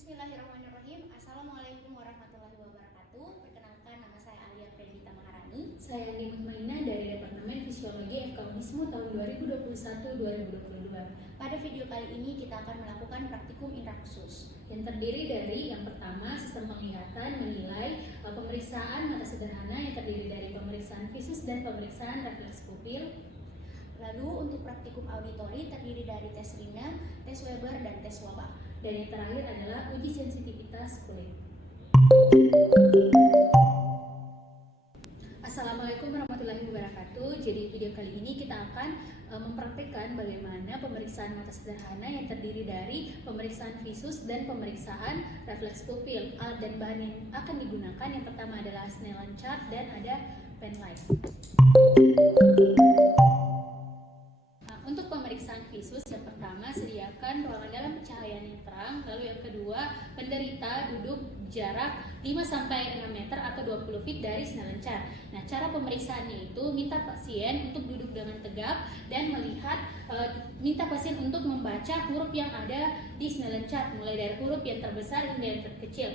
Bismillahirrahmanirrahim. Assalamualaikum warahmatullahi wabarakatuh. Perkenalkan, nama saya Alia Perdita Maharani. Saya Andi Mutmainah dari Departemen Fisiologi Ekaunisme tahun 2021-2022. Pada video kali ini kita akan melakukan praktikum intrakusus yang terdiri dari yang pertama sistem penglihatan menilai pemeriksaan mata sederhana yang terdiri dari pemeriksaan visus dan pemeriksaan refleks pupil. Lalu untuk praktikum auditori terdiri dari tes Rina, tes Weber, dan tes Waba. Dan yang terakhir adalah uji sensitivitas kulit. Assalamualaikum warahmatullahi wabarakatuh. Jadi video kali ini kita akan mempraktikkan bagaimana pemeriksaan mata sederhana yang terdiri dari pemeriksaan visus dan pemeriksaan refleks pupil. Alat dan bahan yang akan digunakan yang pertama adalah Snellen chart dan ada pen light. Untuk pemeriksaan visus, yang pertama sediakan ruangan dalam pencahayaan yang terang. Lalu yang kedua, penderita duduk jarak 5-6 meter atau 20 feet dari Snellen chart. Nah, cara pemeriksaannya itu minta pasien untuk duduk dengan tegap dan minta pasien untuk membaca huruf yang ada di Snellen chart, mulai dari huruf yang terbesar hingga yang terkecil.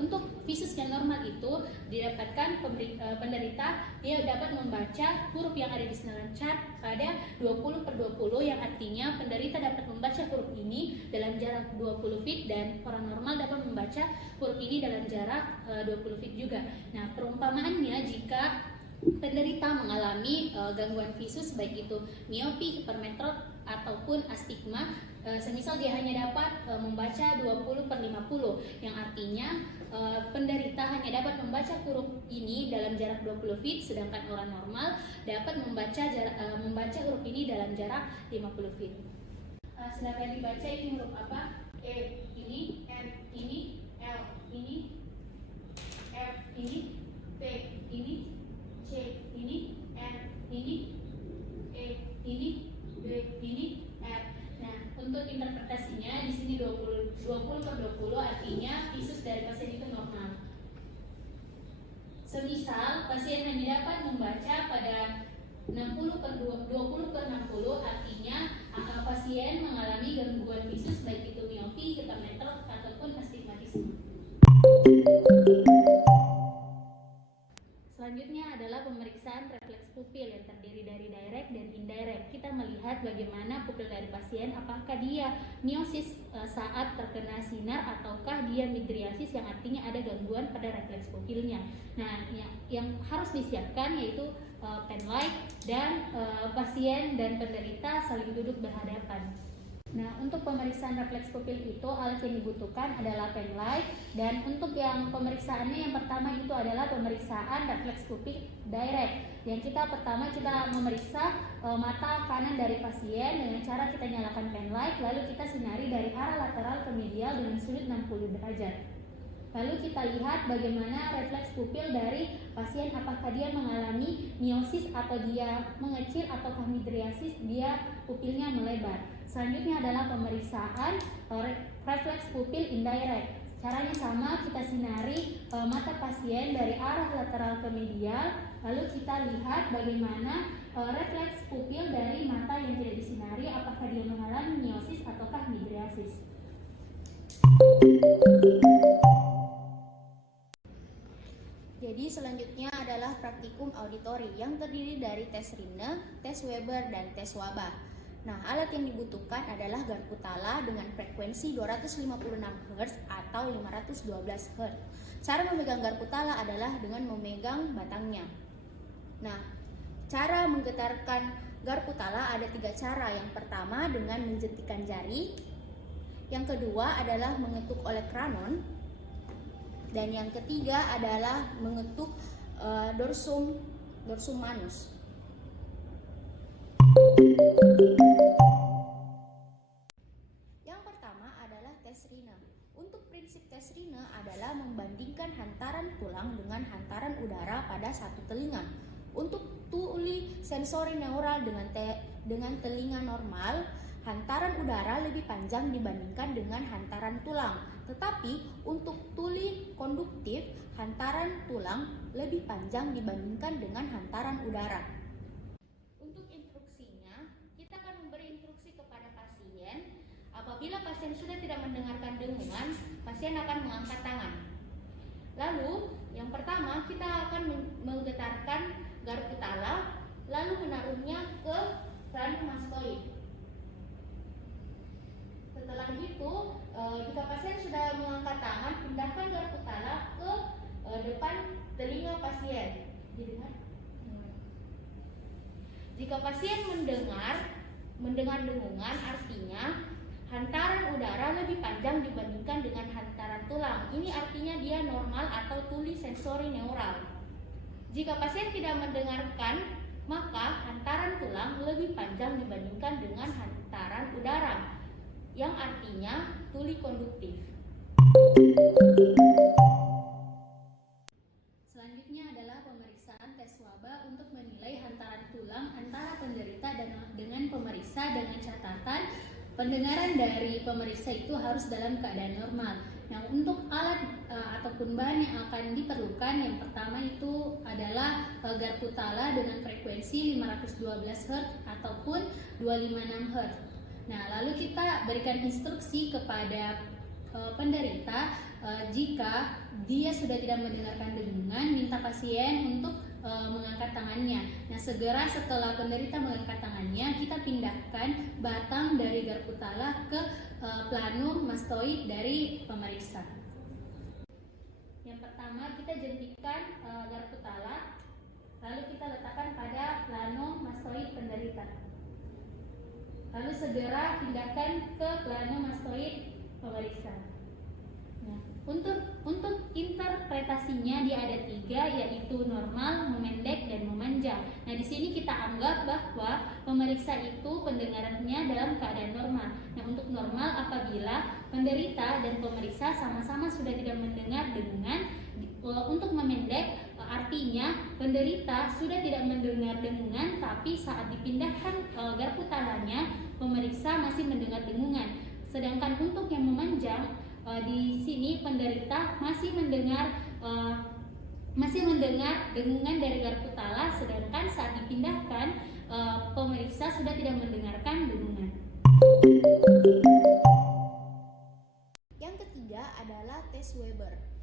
Untuk visus yang normal itu didapatkan penderita dia dapat membaca huruf yang ada di Snellen chart pada 20/20, yang artinya penderita dapat membaca huruf ini dalam jarak 20 feet dan orang normal dapat membaca huruf ini dalam jarak 20 feet juga. Nah, perumpamaannya jika penderita mengalami gangguan visus baik itu miopi, hipermetrop ataupun astigma, semisal dia hanya dapat membaca 20/50, yang artinya penderita hanya dapat membaca huruf ini dalam jarak 20 feet, sedangkan orang normal dapat membaca huruf ini dalam jarak 50 feet. Silakan dibaca, ini huruf apa? E ini, M ini, L ini, F ini, P ini, C ini, N ini, E ini, B ini, R. Nah, untuk interpretasinya di sini 20/20 artinya visus dari pasien itu normal. Semisal pasien hanya dapat membaca pada 20/60 artinya pasien mengalami gangguan visus baik itu miopi, hipermetrop ataupun astigmatisme. Selanjutnya adalah pemeriksaan refleks pupil yang terdiri dari direct dan indirect. Kita melihat bagaimana pupil dari pasien, apakah dia miosis saat terkena sinar ataukah dia midriasis yang artinya ada gangguan pada refleks pupilnya. Nah, yang harus disiapkan yaitu pen light dan pasien dan penderita saling duduk berhadapan. Nah, untuk pemeriksaan refleks pupil itu alat yang dibutuhkan adalah pen light, dan untuk yang pemeriksaannya yang pertama itu adalah pemeriksaan refleks pupil direct. Yang pertama kita memeriksa mata kanan dari pasien dengan cara kita nyalakan pen light, lalu kita sinari dari arah lateral ke medial dengan sudut 60 derajat. Lalu kita lihat bagaimana refleks pupil dari pasien, apakah dia mengalami miosis atau dia mengecil ataukah midriasis, dia pupilnya melebar. Selanjutnya adalah pemeriksaan refleks pupil indirect. Caranya sama, kita sinari mata pasien dari arah lateral ke medial, lalu kita lihat bagaimana refleks pupil dari mata yang tidak disinari, apakah dia mengalami miosis ataukah midriasis. Jadi selanjutnya adalah praktikum auditori yang terdiri dari tes Rina, tes Weber, dan tes Waba. Nah, alat yang dibutuhkan adalah garpu tala dengan frekuensi 256 Hz atau 512 Hz. Cara memegang garpu tala adalah dengan memegang batangnya. Nah, cara menggetarkan garpu tala ada 3 cara. Yang pertama dengan menjentikan jari, yang kedua adalah mengetuk oleh kranon, dan yang ketiga adalah mengetuk dorsum manus. Yang pertama adalah tes Rina. Untuk prinsip tes Rina adalah membandingkan hantaran tulang dengan hantaran udara pada satu telinga. Untuk tuli sensori neural dengan telinga normal, hantaran udara lebih panjang dibandingkan dengan hantaran tulang. Tetapi untuk tuli konduktif, hantaran tulang lebih panjang dibandingkan dengan hantaran udara. Untuk instruksinya, kita akan memberi instruksi kepada pasien Apabila pasien sudah tidak mendengarkan dengungan, pasien akan mengangkat tangan. Lalu, yang pertama kita akan menggetarkan garpu tala, lalu menaruhnya ke planum mastoid. Setelah itu, jika pasien sudah mengangkat tangan, pindahkan garpu tala ke depan telinga pasien. Didengar? Jika pasien mendengar dengungan, artinya hantaran udara lebih panjang dibandingkan dengan hantaran tulang. Ini artinya dia normal atau tuli sensori neural. Jika pasien tidak mendengarkan, maka hantaran tulang lebih panjang dibandingkan dengan hantaran udara, yang artinya tuli konduktif. Selanjutnya adalah pemeriksaan tes waba untuk menilai hantaran tulang antara penderita dengan pemeriksa, dengan catatan pendengaran dari pemeriksa itu harus dalam keadaan normal. Yang untuk alat ataupun bahan yang akan diperlukan, yang pertama itu adalah garpu tala dengan frekuensi 512 Hz ataupun 256 Hz. Nah, lalu kita berikan instruksi kepada penderita jika dia sudah tidak mendengarkan dengungan, minta pasien untuk mengangkat tangannya. Nah, segera setelah penderita mengangkat tangannya, kita pindahkan batang dari garpu tala ke planum mastoid dari pemeriksa. Yang pertama, kita jentikan garpu tala, lalu kita letakkan pada planum mastoid penderita. Lalu segera pindahkan ke planum mastoid pemeriksa. Nah, untuk interpretasinya dia ada 3, yaitu normal, memendek, dan memanjang. Nah, di sini kita anggap bahwa pemeriksa itu pendengarannya dalam keadaan normal. Nah, untuk normal apabila penderita dan pemeriksa sama-sama sudah tidak mendengar dengungan. Untuk memendek artinya penderita sudah tidak mendengar dengungan, tapi saat dipindahkan garpu talanya pemeriksa masih mendengar dengungan. Sedangkan untuk yang memanjang, di sini penderita masih mendengar dengungan dari garpu tala, sedangkan saat dipindahkan pemeriksa sudah tidak mendengarkan dengungan. Yang ketiga adalah tes Weber.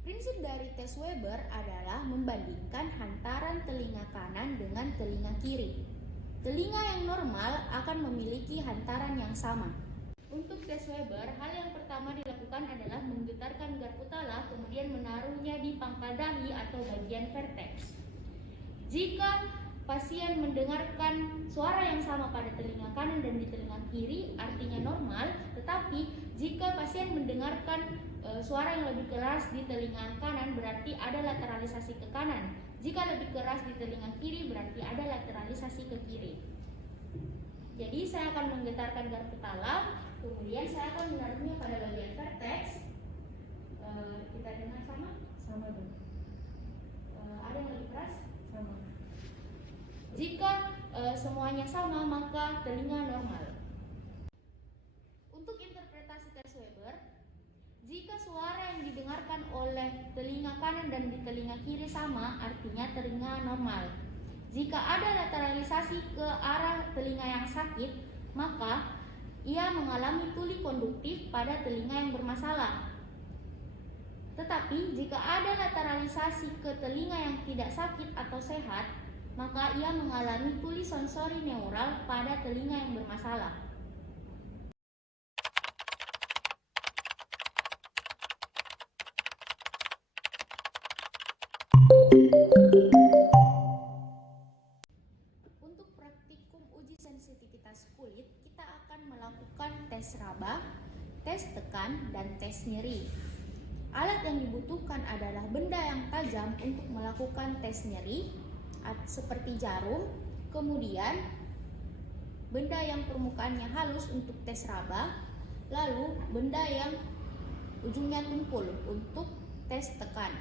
Prinsip dari tes Weber adalah membandingkan hantaran telinga kanan dengan telinga kiri. Telinga yang normal akan memiliki hantaran yang sama. Untuk tes Weber, hal yang pertama dilakukan adalah menggetarkan garpu tala, kemudian menaruhnya di pangkal dahi atau bagian vertex. Jika pasien mendengarkan suara yang sama pada telinga kanan dan di telinga kiri, artinya normal. Tetapi jika pasien mendengarkan suara yang lebih keras di telinga kanan, berarti ada lateralisasi ke kanan. Jika lebih keras di telinga kiri, berarti ada lateralisasi ke kiri. Jadi saya akan menggetarkan garpu tala, kemudian saya akan menaruhnya pada bagian vertex. Kita dengar sama? Sama dong. Ada yang lebih keras? Sama. Jika semuanya sama, maka telinga normal. Untuk interpretasi tes Weber, jika suara yang didengarkan oleh telinga kanan dan di telinga kiri sama, artinya telinga normal. Jika ada lateralisasi ke arah telinga yang sakit, maka ia mengalami tuli konduktif pada telinga yang bermasalah. Tetapi jika ada lateralisasi ke telinga yang tidak sakit atau sehat, maka ia mengalami tuli sensori neural pada telinga yang bermasalah. Untuk praktikum uji sensitivitas kulit, kita akan melakukan tes raba, tes tekan, dan tes nyeri. Alat yang dibutuhkan adalah benda yang tajam untuk melakukan tes nyeri, seperti jarum, kemudian benda yang permukaannya halus untuk tes raba, lalu benda yang ujungnya tumpul untuk tes tekan.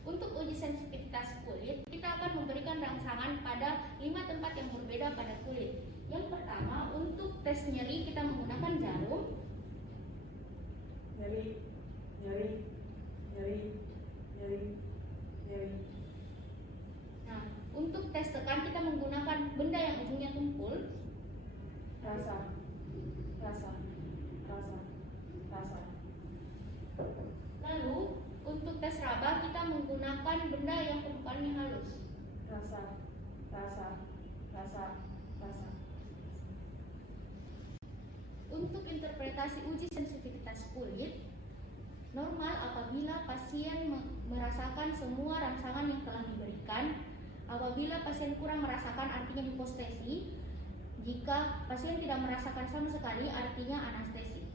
Untuk uji sensitivitas kulit, kita akan memberikan rangsangan pada 5 tempat yang berbeda pada kulit. Yang pertama, untuk tes nyeri kita menggunakan jarum. Nyeri. Nah, untuk tes tekan kita menggunakan benda yang ujungnya tumpul. Rasa. rasa, rasa, rasa. Lalu untuk tes raba kita menggunakan benda yang permukaannya halus. Rasa, rasa, rasa, rasa. Untuk interpretasi uji sensitivitas kulit, normal apabila pasien merasakan semua rangsangan yang telah diberikan. Apabila pasien kurang merasakan, artinya hipostesi. Jika pasien tidak merasakan sama sekali, artinya anestesi.